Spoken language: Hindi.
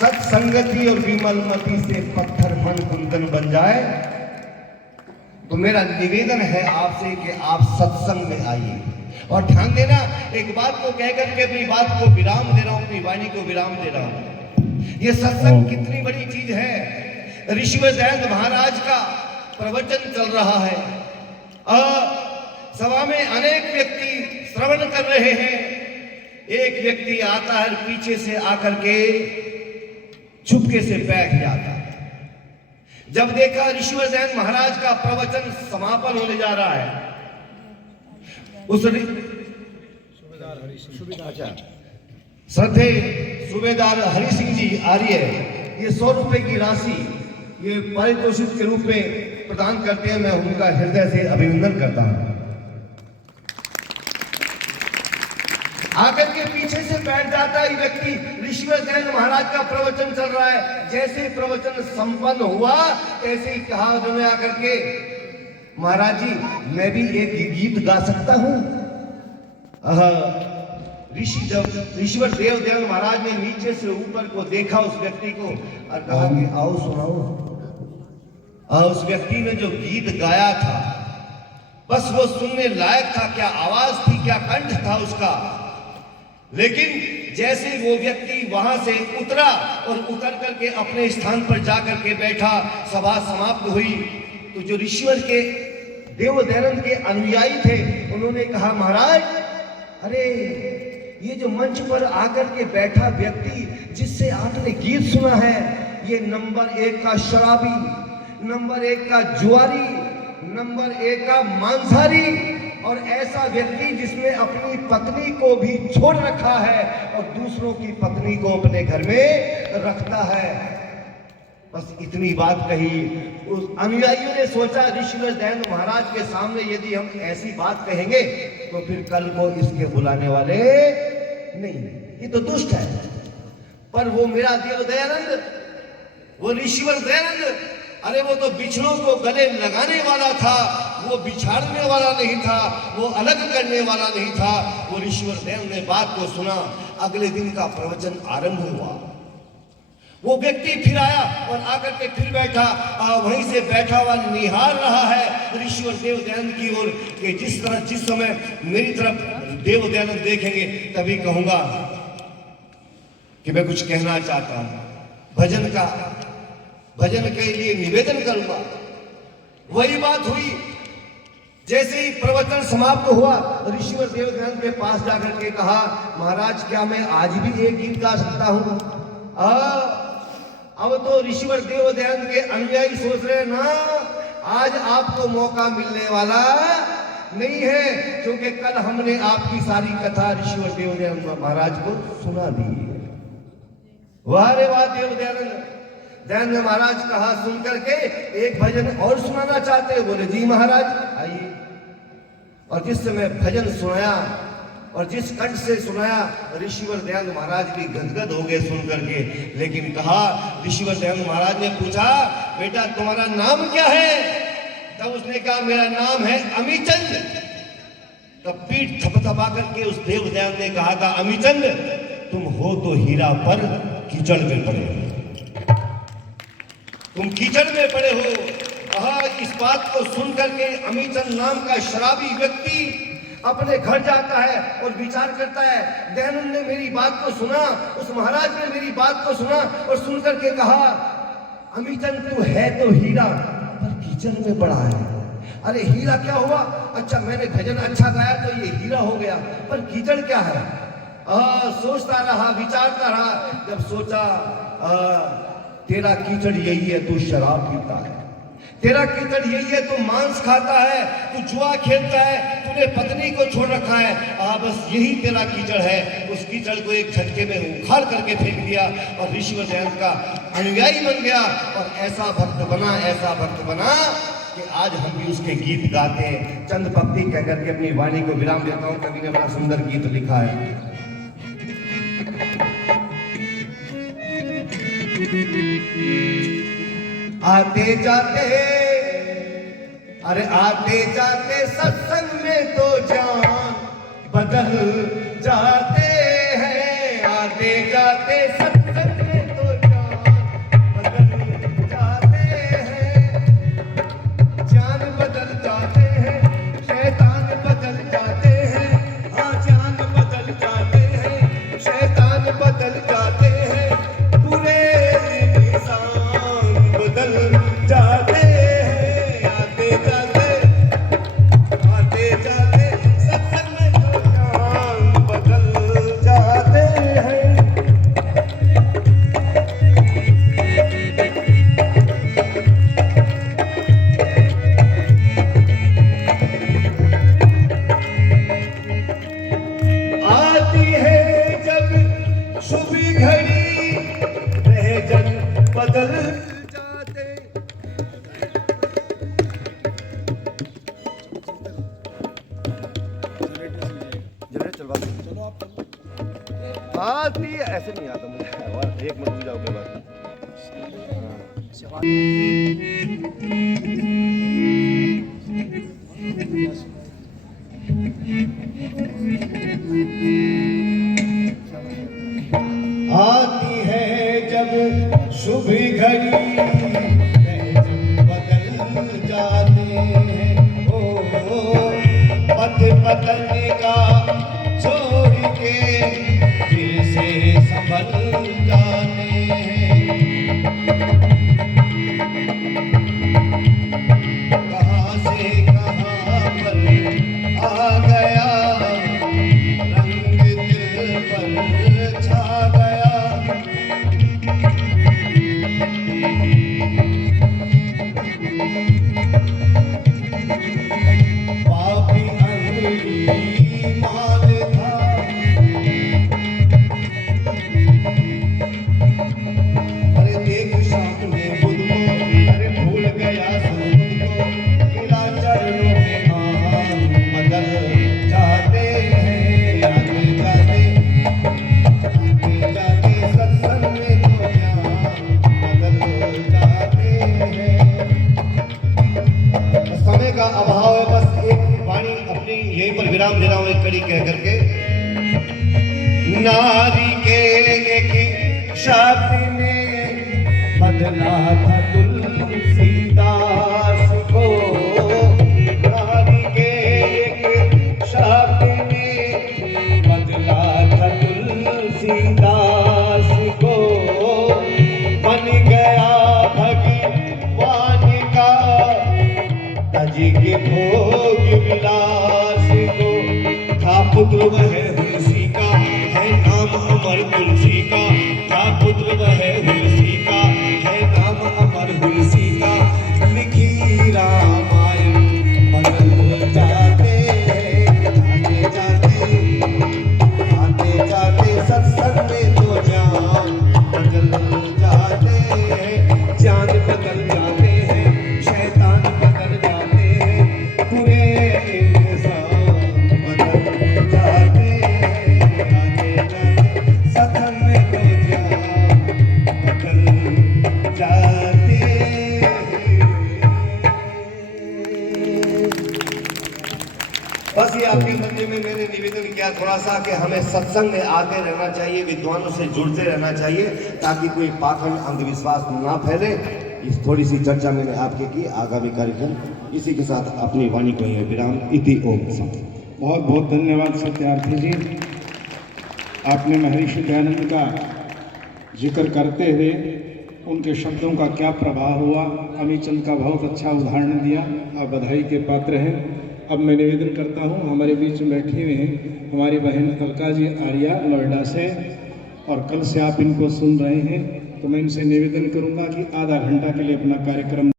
सत्संगति और विमलमति से पत्थर मन कुंदन बन जाए। तो मेरा निवेदन है आपसे कि आप सत्संग में आइए। और ध्यान देना, एक बात को कहकर के अपनी बात को विराम दे रहा हूं, अपनी वाणी को विराम दे रहा हूं। ये सत्संग कितनी बड़ी चीज है। ऋषिवर दयानंद महाराज का प्रवचन चल रहा है। सभा में अनेक व्यक्ति श्रवण कर रहे हैं। एक व्यक्ति आता है, पीछे से आकर के चुपके से बैठ जाता है। जब देखा ऋषिवर दयानंद महाराज का प्रवचन समापन होने जा रहा है, उस श्रद्धे सूबेदार हरि सिंह जी आर्य ये 100 रुपए की राशि ये पारितोषिक के रूप में प्रदान करते हैं। मैं उनका हृदय से अभिनंदन करता हूं। आकर के पीछे से बैठ जाता है व्यक्ति। ऋषिवर दयानंद महाराज का प्रवचन चल रहा है। जैसे ही प्रवचन संपन्न हुआ, ऐसे ही कहा उन्होंने आकर के, महाराज जी मैं भी एक गीत गा सकता हूं। ऋषिवर देव दयानंद महाराज ने नीचे से ऊपर को देखा उस व्यक्ति को और कहा कि आओ सुनाओ। उस व्यक्ति ने जो गीत गाया था, बस वो सुनने लायक था। क्या आवाज थी, क्या कंठ था उसका। लेकिन जैसे वो व्यक्ति वहां से उतरा और उतर करके अपने स्थान पर जाकर के बैठा, सभा समाप्त हुई, तो जो ऋषिवर के देव दयानंद के अनुयायी थे, उन्होंने कहा महाराज, अरे ये जो मंच पर आकर के बैठा व्यक्ति जिससे आपने गीत सुना है, ये नंबर 1 का शराबी, नंबर 1 का जुआरी, नंबर 1 का मांसाहारी और ऐसा व्यक्ति जिसने अपनी पत्नी को भी छोड़ रखा है और दूसरों की पत्नी को अपने घर में रखता है। बस इतनी बात कही। उस अनुयायियों ने सोचा ऋषिवर दयानंद महाराज के सामने यदि हम ऐसी बात कहेंगे तो फिर कल को इसके बुलाने वाले नहीं, ये तो दुष्ट है। पर वो मेरा देव दयानंद, वो ऋषिवर दयानंद, अरे वो तो बिछड़ों को गले लगाने वाला था, वो बिछाड़ने वाला नहीं था, वो अलग करने वाला नहीं था। वो ऋषिवर दयानंद ने बात को सुना। अगले दिन का प्रवचन आरंभ हुआ। वो व्यक्ति फिर आया और आकर के फिर बैठा। वहीं से बैठा हुआ निहार रहा है ऋषिवर देव दयानंद की ओर कि जिस समय मेरी तरफ देव दयानंद देखेंगे तभी कहूंगा कि मैं कुछ कहना चाहता हूं, भजन के लिए निवेदन करूंगा। वही बात हुई। जैसे ही प्रवचन समाप्त हुआ, ऋषिवर देव दयानंद के पास जाकर के कहा, महाराज क्या मैं आज भी एक गीत गा सकता हूं। अब तो ऋषिवर देव दयानंद के अनुयायी सोच रहे ना, आज आपको मौका मिलने वाला नहीं है, क्योंकि कल हमने आपकी सारी कथा ऋषिवर देव दयानंद महाराज को सुना दी। वाह रे वाह देव दयानंद महाराज कहा सुन करके एक भजन और सुनाना चाहते हैं। बोले जी महाराज आइए। और जिस समय भजन सुनाया और जिस कंठ से सुनाया, ऋषिवर दयानंद महाराज भी गदगद हो गए सुन करके। लेकिन कहा, ऋषिवर दयानंद महाराज ने पूछा, बेटा तुम्हारा नाम क्या है? तब उसने कहा मेरा नाम है अमीचंद। तब पीठ थपथपा करके उस देव दयानंद ने कहा था, अमीचंद तुम हो तो हीरा पर कीचड़ में पड़े हो, तुम कीचड़ में पड़े हो। इस बात को सुन करके अमीचंद नाम का शराबी व्यक्ति अपने घर जाता है और विचार करता है, दयानंद ने मेरी बात को सुना, उस महाराज ने मेरी बात को सुना और सुन करके कहा, अमीचंद तू है तो हीरा पर कीचड़ में पड़ा है। अरे हीरा क्या हुआ? अच्छा मैंने भजन अच्छा गाया तो ये हीरा हो गया, पर कीचड़ क्या है? सोचता रहा, विचारता रहा। जब सोचा, तेरा कीचड़ यही है, तू शराब पीता है, तेरा कीचड़ यही है, तू मांस खाता है, तू जुआ खेलता है, तूने पत्नी को छोड़ रखा है। बस यही तेरा कीचड़ है। उस कीचड़ को एक झटके में उखाड़ करके फेंक दिया और ऋषिवर दयानंद का अनुयायी बन गया और ऐसा भक्त बना कि आज हम भी उसके गीत गाते हैं। चंद पंक्ति कह करके अपनी वाणी को विराम देता हूँ। कवि ने बड़ा सुंदर गीत लिखा है। आते जाते सत्संग में तो जान बदल जाते हैं। आते जाते सत्संग में तो जान जाओ के बाद। आती है जब शुभ घड़ी जब बदल जाते हैं ओ पथ पतन का छोड़ के फिर से संभल जाते हैं। कहाँ से कहाँ पर आ गया रंग दिल पर छा गया। पापी अंगुली मान था अरे देख सामने बुद्ध को अरे भूल गया सब बुद्ध को गिरा चरणों में हम बदल जाते हैं। आगे जाते सत्संग में तो ज्ञान बदल जाते हैं। समय का अभाव है, बस एक वाणी अपनी यहीं पर विराम दे रहा हूं एक कड़ी कह करके। नारी के एक शब्द ने बदला था तुलसीदास को। नारी के एक शब्द ने बदला था तुलसीदास को। बन गया भगवान का तज के भोग विलास को। था पुत्र वह तुलसी का है नाम अमर तुलसी का। था पुत्र वह तुलसी का है नाम अमर तुलसी का। लिखी रामायण बदल जाते आते जाते सत्संग में तो जान बदल जाते हैं। जान बदल जाते हैं शैतान बदल जाते हैं पूरे इंसान बदल जाते हैं। आते जाते सत्संग में तो जान बदल जाते हैं। बस ये आपके मध्य में मैंने निवेदन किया थोड़ा सा कि हमें सत्संग में आते रहना चाहिए, विद्वानों से जुड़ते रहना चाहिए ताकि कोई पाखंड अंधविश्वास ना फैले। इस थोड़ी सी चर्चा मैंने आपके की। आगामी कार्यक्रम इसी के साथ अपनी वाणी को यहीं विराम। इति ओम शांति। बहुत बहुत धन्यवाद सत्यार्थी जी। आपने महर्षि दयानंद का जिक्र करते हुए उनके शब्दों का क्या प्रभाव हुआ, अमीचंद का बहुत अच्छा उदाहरण दिया। आप बधाई के पात्र हैं। अब मैं निवेदन करता हूँ, हमारे बीच में बैठे हुए हैं हमारी बहन अलका जी आर्या नोएडा से, और कल से आप इनको सुन रहे हैं, तो मैं इनसे निवेदन करूँगा कि आधा घंटा के लिए अपना कार्यक्रम